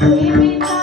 प्रेमिका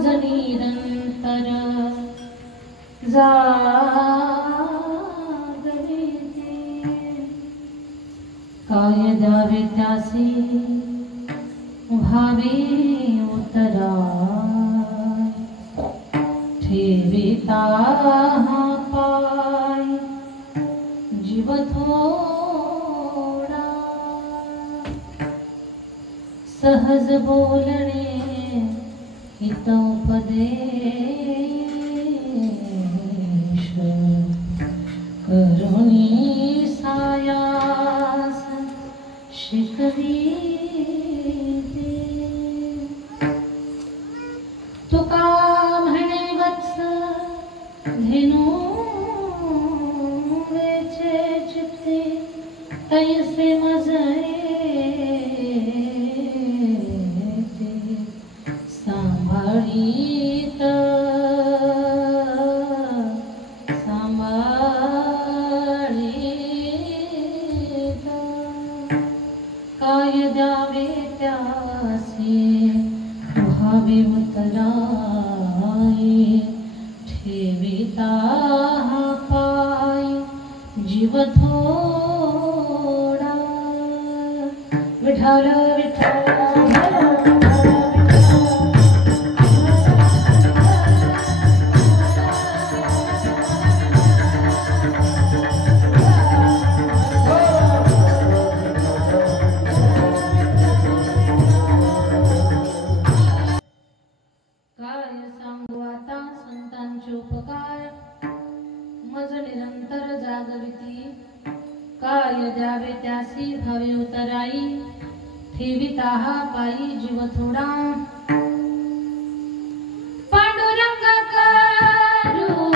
मज निरंतर जागविते काय द्यावे त्यासी भावे उतराय ठेविता पाय जीव थोडा सहज बोलणे हितोपदेश करुणी सायास शिकविते तुका म्हणे वत्स धेनू वेचे चित्ते तैसे मजे सांभाळीत काय द्यावे त्यासी भावे उतराय ठेविता पाय जीव थोडा विठ्ठल विठ्ठल मज निरंतर जागविती काय द्यावे त्यासी भावे उतराई ठेविता पायी जीव थोडा पांडुरंग करू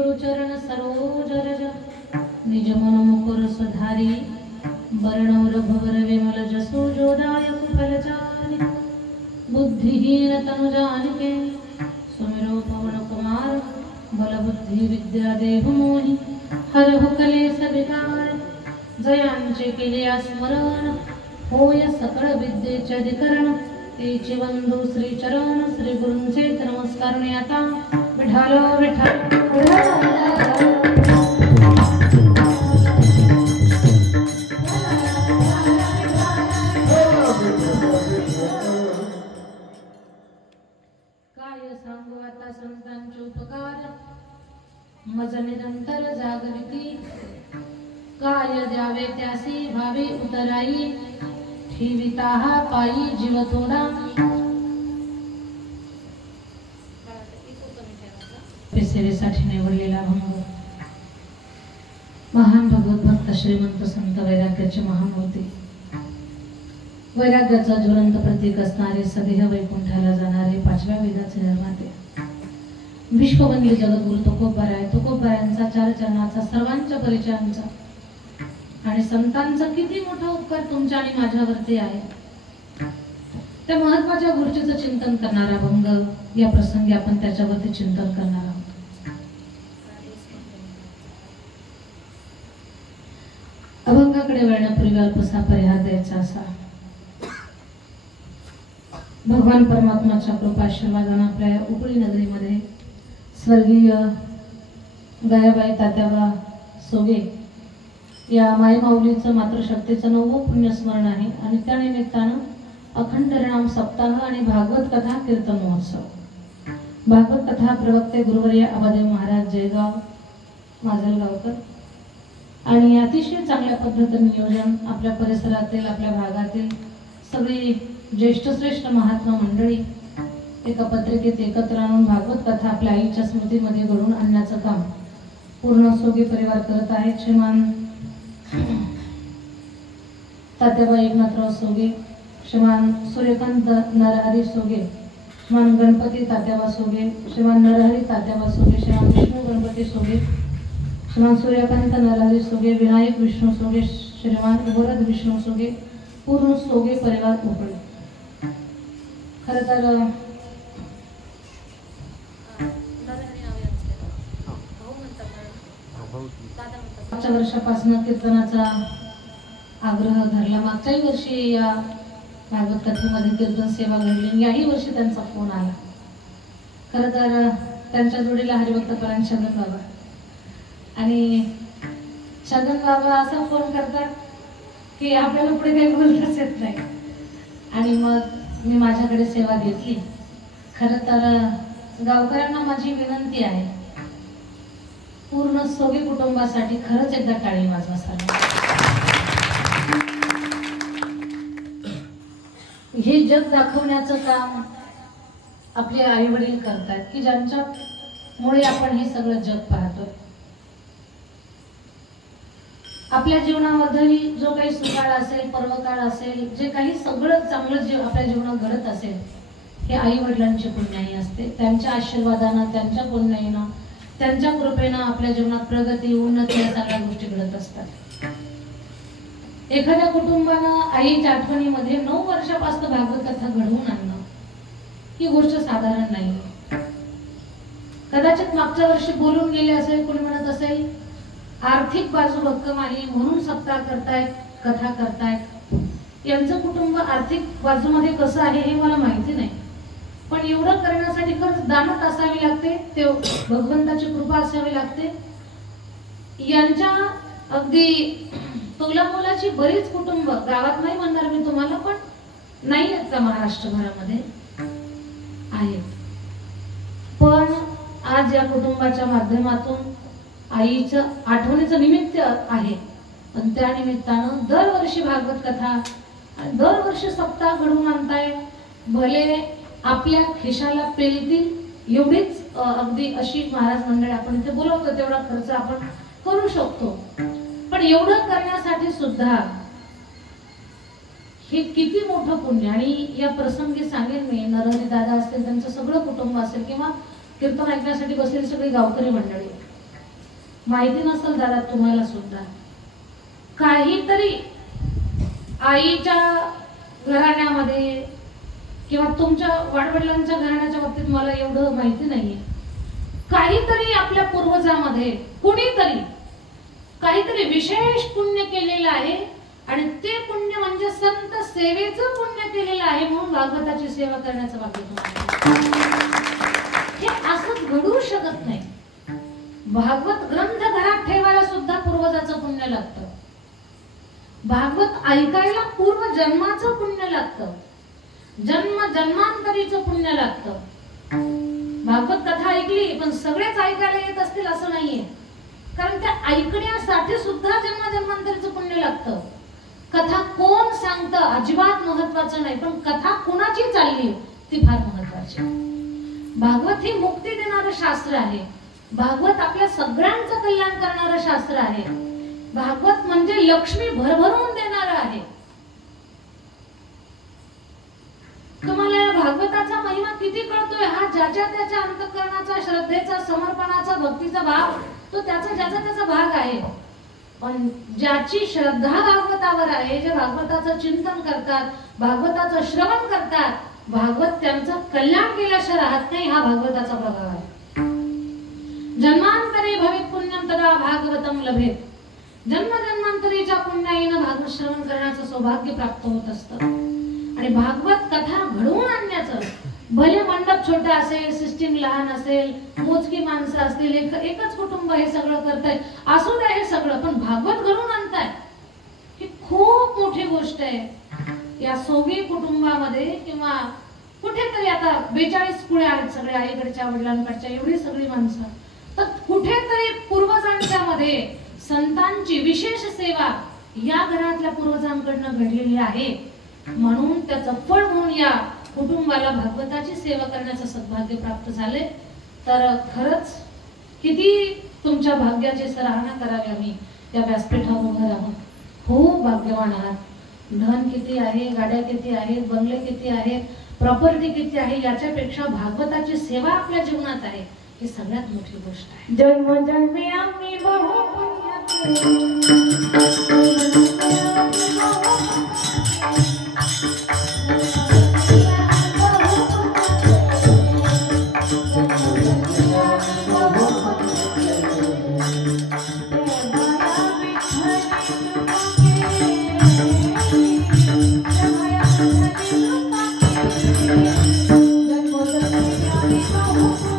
गुरुचरण सरोज रज निज मन मुकुर सुधारी वर्ण रघुवर विमल जसो जोदायक फलचारि बुद्धिहीन तनु जानिके सुमिरो पवन कुमार बल बुद्धि विद्या देहु मोहि हरहु कलेश विकार जयांचे केले स्मरण होय सकळ विद्येचे अधिकरण तेचे बंधू श्री चरण श्री गुरूंचे नमस्कार आता विठाल विठाल काय सांगू आता संतांचे उपकार मज निरंतर जागृती काय द्यावे त्यासी भावे उतराई ठेविता पायी जीव थोडा सेवेसाठी निवडलेला भंग महान भगवत भक्त श्रीमंत संत वैराग्याचे महामूर्ती वैराग्याचा ज्वलंत प्रतीक असणारे सदेह वैकुंठाला जाणारे पाचव्या वेदाचे निर्माते विश्ववंदनीय जगद्गुरु तुकोबारायांचा चार चरणाचा सर्वांच्या परिचयांचा आणि संतांचा किती मोठा उपकार तुमच्या आणि माझ्यावरती आहे त्या महत्वाच्या गोष्टीचं चिंतन करणारा भंग या प्रसंगी आपण त्याच्यावरती चिंतन करणार आहोत अभंगाकडे वळण्यापूर्वी अल्पसा परिहार द्यायचा असा भगवान परमात्माच्या कृपाशीर्वादाने आपल्या उपळी नगरीमध्ये स्वर्गीय गयाबाई तात्याबा सोगे या मायमाऊलीचं मातृशक्तीचं 9वं पुण्यस्मरण आहे आणि त्या निमित्तानं अखंड नाम सप्ताह आणि भागवत कथा कीर्तन महोत्सव भागवत कथा प्रवक्ते गुरुवर्य आबादेव महाराज जयगाव माजलगावकर आणि अतिशय चांगल्या पद्धतीने नियोजन आपल्या परिसरातील आपल्या भागातील सगळी ज्येष्ठ श्रेष्ठ महात्मा मंडळी एका पत्रिकेत एकत्र आणून भागवत कथा आपल्या आईच्या स्मृतीमध्ये घडवून आणण्याचं काम पूर्ण सोगे परिवार करत आहे श्रीमान तात्याबा एकनाथराव सोगे श्रीमान सूर्यकांत नरहरी सोगे श्रीमान गणपती तात्याबा सोगे श्रीमान नरहरी तात्याबा सोगे श्रीमान विष्णू गणपती सोगे श्रीमान सूर्यकांत नरहरी सोगे विनायक विष्णू सोगे श्रीमान वरद विष्णू सोगे पूर्ण सोगे परिवार उपळे खरं तर मागच्या वर्षापासून कीर्तनाचा आग्रह धरला मागच्याही वर्षी या भागवत कथेमध्ये कीर्तन सेवा घडली याही वर्षी त्यांचा फोन आला खरं तर त्यांच्या जोडीला हरिभक्त परायण छगन बाबा आणि छगन बाबा असा फोन करतात की आपल्याला पुढे काही बोलताच येत नाही आणि मग मी माझ्याकडे सेवा घेतली खरं तर गावकऱ्यांना माझी विनंती आहे पूर्ण सोगे कुटुंबासाठी खरंच एकदा टाळी वाजवा सारा हे जग दाखवण्याचं काम आपले आई वडील करतात की ज्यांच्यामुळे आपण हे सगळं जग पाहतोय आपल्या जीवनामध्ये जो काही सुकाळ असेल पर्वकाळ असेल जे काही सगळं चांगलं जे आपल्या जीवनात घडत असेल हे आई वडिलांची पुण्याई असते त्यांच्या आशीर्वादानं त्यांच्या पुण्याईनं त्यांच्या कृपेनं आपल्या जीवनात प्रगती उन्नती या सगळ्या गोष्टी घडत असतात एखाद्या कुटुंबानं आईच्या आठवणीमध्ये 9 वर्षापासून भागवत कथा घडवून आणणं ही गोष्ट साधारण नाही कदाचित मागच्या वर्षी बोलून गेले असेल कोणी म्हणत असेल आर्थिक बाजू भक्कम आहे म्हणून सप्ताह करतायत कथा करतायत यांचं कुटुंब आर्थिक बाजूमध्ये कसं आहे हे मला माहिती नाही पण एवढं करण्यासाठी खरंच दानत असावी लागते ते भगवंताची कृपा असावी लागते यांच्या अगदी तोलामोलाची बरीच कुटुंब गावात नाही म्हणणार मी तुम्हाला पण नाही आहेत का महाराष्ट्रभरामध्ये आहेत पण आज या कुटुंबाच्या माध्यमातून आईचं आठवणीचं निमित्त आहे पण त्या निमित्तानं दरवर्षी भागवत कथा दरवर्षी सप्ताह घडवून आणताय भले आपल्या खिशाला पेलतील एवढीच अगदी अशी महाराज मंडळी आपण इथे बोलवतो तेवढा खर्च आपण करू शकतो पण एवढं करण्यासाठी सुद्धा हे किती मोठं पुण्य आणि या प्रसंगी सांगेन मी नरहरी दादा असतील त्यांचं सगळं कुटुंब असेल किंवा कीर्तन ऐकण्यासाठी बसलेली सगळी गावकरी मंडळी माहिती नसेल दादा तुम्हाला सुद्धा, काहीतरी आईच्या घराण्यामध्ये किंवा तुमच्या वडवडिलांच्या घराण्याच्या बाबतीत मला एवढं माहिती नाहीये, काहीतरी आपल्या पूर्वजामध्ये कुणीतरी काहीतरी विशेष पुण्य केलेलं आहे आणि ते पुण्य म्हणजे संत सेवेचं पुण्य केलेलं आहे, म्हणून भागवताची सेवा करण्याचं भाग्य तुम्हाला. हे असंच घडू शकत नाही. भागवत ग्रंथ घरात ठेवायला सुद्धा पूर्वजाचं पुण्य लागतं. भागवत ऐकायला पूर्व जन्माचं पुण्य लागतं, जन्म जन्मांतरीचं पुण्य लागतं. भागवत कथा ऐकली पण सगळेच ऐकायला येत असतील असं नाहीये, कारण त्या ऐकण्यासाठी सुद्धा जन्म जन्मांतरीचं पुण्य लागतं. कथा कोण सांगतं अजिबात महत्वाचं नाही, पण कथा कुणाची चालली ती फार महत्वाची. भागवत ही मुक्ती देणारं शास्त्र आहे. भागवत आपल्या सगळ्यांचं कल्याण करणारं शास्त्र आहे. भागवत म्हणजे लक्ष्मी भरभरून देणारं आहे. तुम्हाला या भागवताचा महिमा किती कळतोय हा ज्याच्या त्याच्या अंतःकरणाचा, श्रद्धेचा, समर्पणाचा, भक्तीचा भाव तो त्याचा ज्याचा त्याचा भाग आहे. पण ज्याची श्रद्धा भागवतावर आहे, जे भागवताचं चिंतन करतात, भागवताचं श्रवण करतात, भागवत त्यांचं कल्याण केल्याशिवाय राहत नाही. हा भागवताचा प्रभाव आहे. जन्मांतरे भवेत् पुण्यम तदा भागवतम लभेत. जन्म जन्मांतरीच्या पुण्याईनं भागवत श्रवण करण्याचं सौभाग्य प्राप्त होत असतं. आणि भागवत कथा घडवून आणण्याचं, भले मंडप छोटा असेल, सिस्टीम लहान असेल, मोजकी माणसं असतील, एकच कुटुंब हे सगळं करतंय असू द्या, हे सगळं पण भागवत घडवून आणताय ही खूप मोठी गोष्ट आहे. या सोगी कुटुंबामध्ये किंवा कुठेतरी आता 42 कुळे आहेत सगळे, आईकडच्या वडिलांकडच्या एवढी सगळी माणसं, तर कुठेतरी पूर्वजांच्या मध्ये संतांची विशेष सेवा या घरातल्या पूर्वजांकडनं घडलेली आहे. म्हणून त्याचं फळ म्हणून या कुटुंबाला भागवताची सेवा करण्याचं सद्भाग्य प्राप्त झाले. तर खरंच किती तुमच्या भाग्याची सराहना करावी आम्ही या व्यासपीठावर उभं राहून. खूप भाग्यवान आहात. धन किती आहे, गाड्या किती आहेत, बंगले किती आहेत, प्रॉपर्टी किती आहे, याच्यापेक्षा भागवताची सेवा आपल्या जीवनात आहे ही सगळ्यात मोठी गोष्ट आहे. जन्म जन्मी आम्ही बहु जन्म जन्मी आम्ही बहु